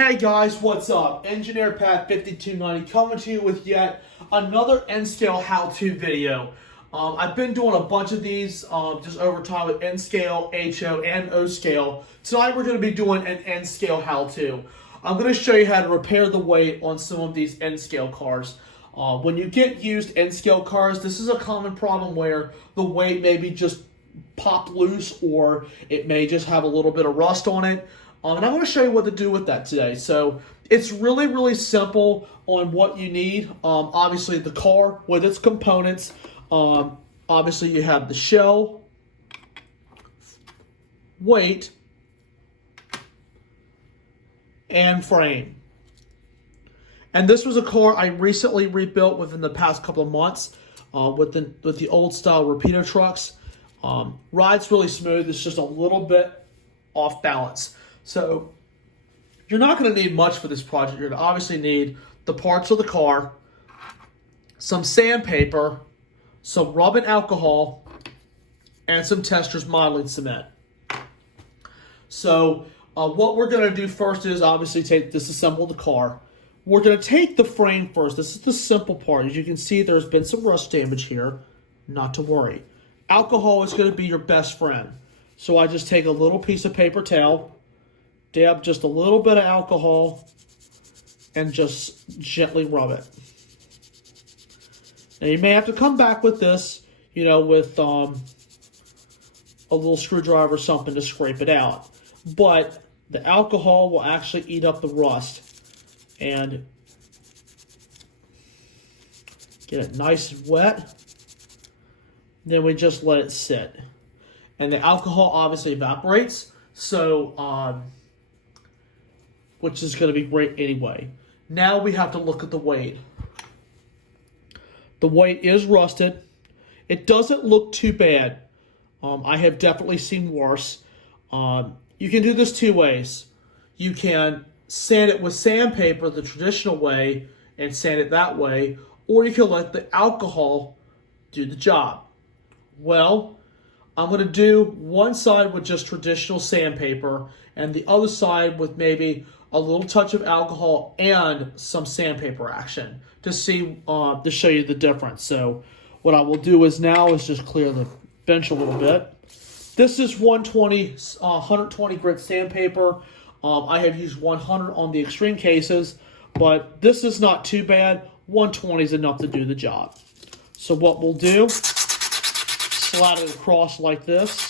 Hey guys, what's up? Engineer Pat 5290 coming to you with yet another N-scale how-to video. I've been doing a bunch of these just over time with N-scale, HO, and O-scale. Tonight we're going to be doing an N-scale how-to. I'm going to show you how to repair the weight on some of these N-scale cars. When you get used N-scale cars, this is a common problem where the weight maybe just pop loose or it may just have a little bit of rust on it. And I'm going to show you what to do with that today. So it's really simple on what you need. Obviously the car with its components. Obviously you have the shell, weight, and frame. And this was a car I recently rebuilt within the past couple of months with the old style Rapido trucks. Rides really smooth. It's just a little bit off balance. So you're not going to need much for this project. You're going to obviously need the parts of the car, some sandpaper, some rubbing alcohol, and some Testors modeling cement. So what we're going to do first is obviously disassemble the car. We're going to take the frame first. This is the simple part. As you can see, there's been some rust damage here. Not to worry. Alcohol is going to be your best friend. So I just take a little piece of paper towel, dab just a little bit of alcohol, and just gently rub it. Now you may have to come back with this, with a little screwdriver or something to scrape it out. But the alcohol will actually eat up the rust and get it nice and wet. Then we just let it sit. And the alcohol obviously evaporates, so which is going to be great anyway. Now we have to look at the weight. The weight is rusted. It doesn't look too bad. I have definitely seen worse. You can do this two ways. You can sand it with sandpaper the traditional way and sand it that way, or you can let the alcohol do the job. Well, I'm going to do one side with just traditional sandpaper and the other side with maybe a little touch of alcohol and some sandpaper action to show you the difference. So what I will do is just clear the bench a little bit. This is 120 grit sandpaper. I have used 100 on the extreme cases, but this is not too bad. 120 is enough to do the job. So what we'll do, slide it across like this.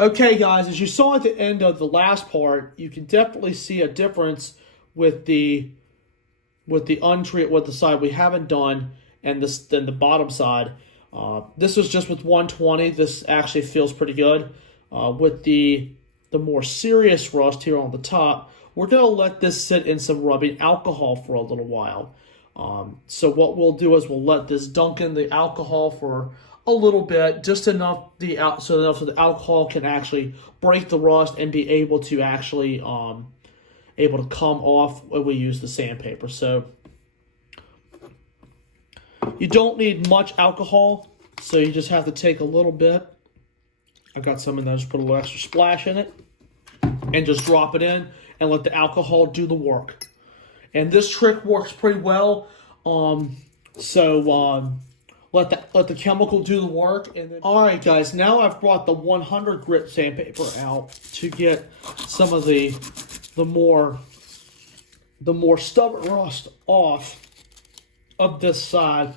Okay, guys, as you saw at the end of the last part, you can definitely see a difference with the side we haven't done and then the bottom side. This was just with 120. This actually feels pretty good. With the more serious rust here on the top, we're going to let this sit in some rubbing alcohol for a little while. So what we'll do is we'll let this dunk in the alcohol for a little bit, just enough so the alcohol can actually break the rust and be able to actually able to come off when we use the sandpaper. So you don't need much alcohol, so you just have to take a little bit. I got some in there, just put a little extra splash in it and just drop it in and let the alcohol do the work. And this trick works pretty well. Let the chemical do the work. And then, all right, guys. Now I've brought the 100 grit sandpaper out to get some of the more stubborn rust off of this side,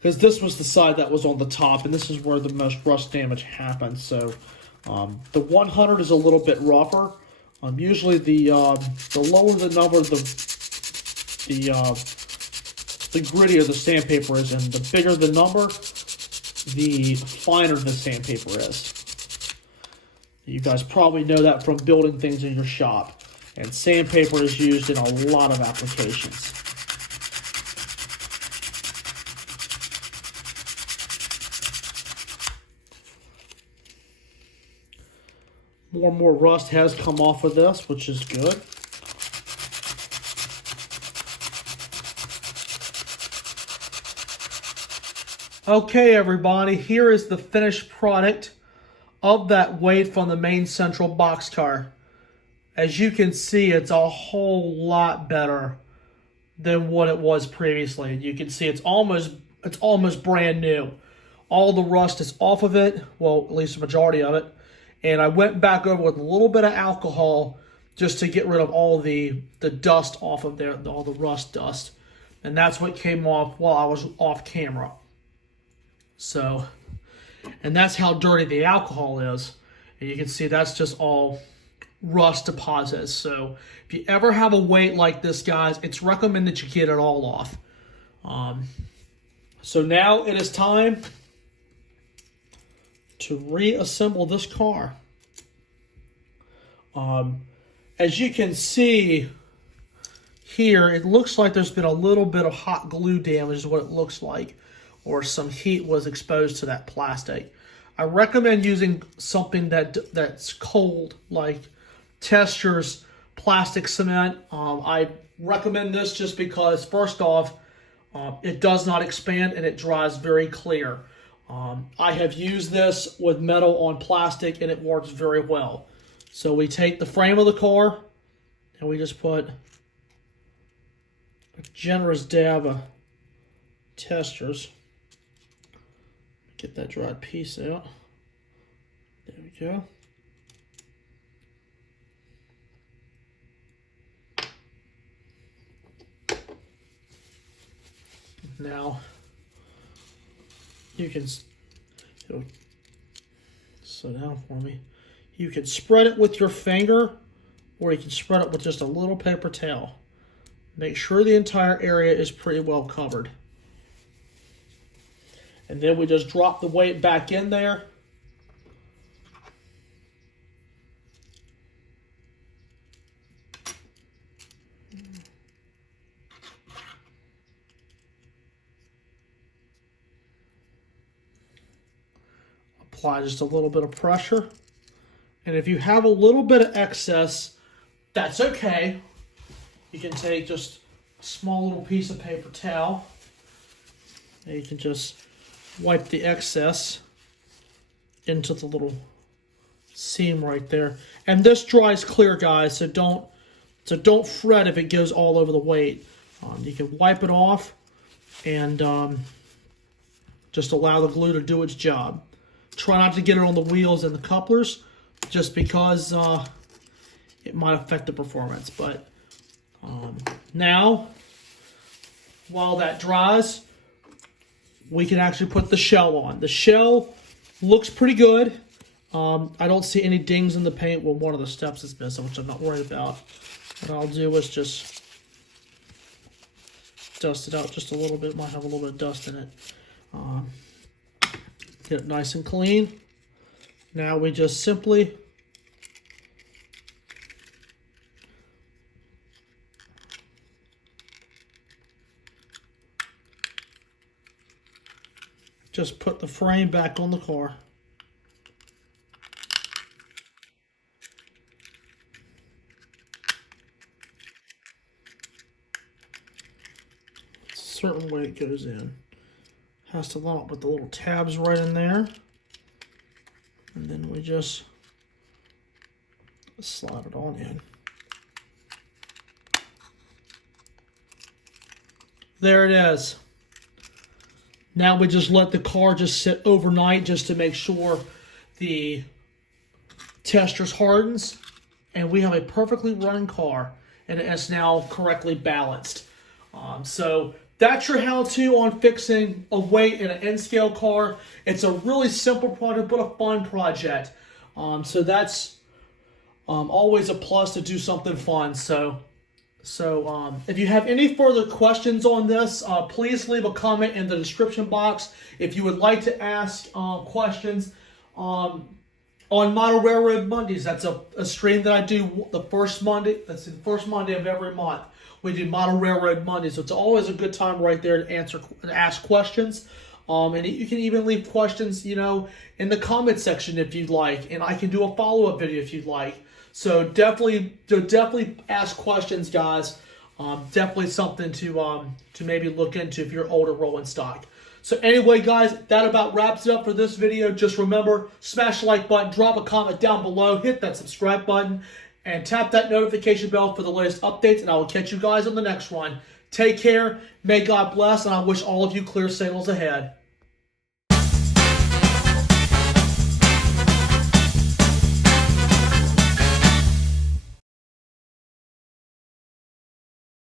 because this was the side that was on the top, and this is where the most rust damage happened. So the 100 is a little bit rougher. Usually the lower the number, the grittier the sandpaper is, and the bigger the number, the finer the sandpaper is. You guys probably know that from building things in your shop. And sandpaper is used in a lot of applications. More and more rust has come off of this, which is good. Okay, everybody, here is the finished product of that weight from the main central boxcar. As you can see, it's a whole lot better than what it was previously. You can see it's almost brand new. All the rust is off of it, well, at least the majority of it. And I went back over with a little bit of alcohol just to get rid of all the dust off of there, all the rust dust. And that's what came off while I was off camera. So, and that's how dirty the alcohol is. And you can see that's just all rust deposits. So if you ever have a weight like this, guys, it's recommended that you get it all off. So now it is time to reassemble this car. As you can see here, it looks like there's been a little bit of hot glue damage is what it looks like, or some heat was exposed to that plastic. I recommend using something that's cold, like Tester's plastic cement. I recommend this just because, first off, it does not expand and it dries very clear. I have used this with metal on plastic and it works very well. So we take the frame of the car and we just put a generous dab of Tester's. Get that dried piece out. There we go. Now, you can slow down for me. You can spread it with your finger, or you can spread it with just a little paper towel. Make sure the entire area is pretty well covered. And then we just drop the weight back in there. Apply just a little bit of pressure. And if you have a little bit of excess, that's okay. You can take just a small little piece of paper towel. And you can just wipe the excess into the little seam right there. And this dries clear, guys, so don't fret if it goes all over the weight. You can wipe it off and just allow the glue to do its job. Try not to get it on the wheels and the couplers, just because it might affect the performance. But now, while that dries, we can actually put the shell on. The shell looks pretty good. I don't see any dings in the paint. Well, one of the steps is missing, which I'm not worried about. What I'll do is just dust it out just a little bit. Might have a little bit of dust in it. Get it nice and clean. Now we just simply just put the frame back on the car. It's a certain way it goes in. Has to line up with the little tabs right in there. And then we just slide it on in. There it is. Now we just let the car just sit overnight just to make sure the testers hardens. And we have a perfectly running car. And it's now correctly balanced. So that's your how-to on fixing a weight in an N-scale car. It's a really simple project, but a fun project. So that's always a plus to do something fun. So if you have any further questions on this, please leave a comment in the description box. If you would like to ask questions, on Model Railroad Mondays. That's a stream that I do the first Monday. That's the first Monday of every month. We do Model Railroad Mondays, so it's always a good time right there to ask questions. And you can even leave questions, in the comment section if you'd like, and I can do a follow-up video if you'd like. So definitely ask questions, guys. Definitely something to maybe look into if you're older rolling stock. So anyway, guys, that about wraps it up for this video. Just remember, smash the like button, drop a comment down below, hit that subscribe button, and tap that notification bell for the latest updates, and I will catch you guys on the next one. Take care, may God bless, and I wish all of you clear signals ahead.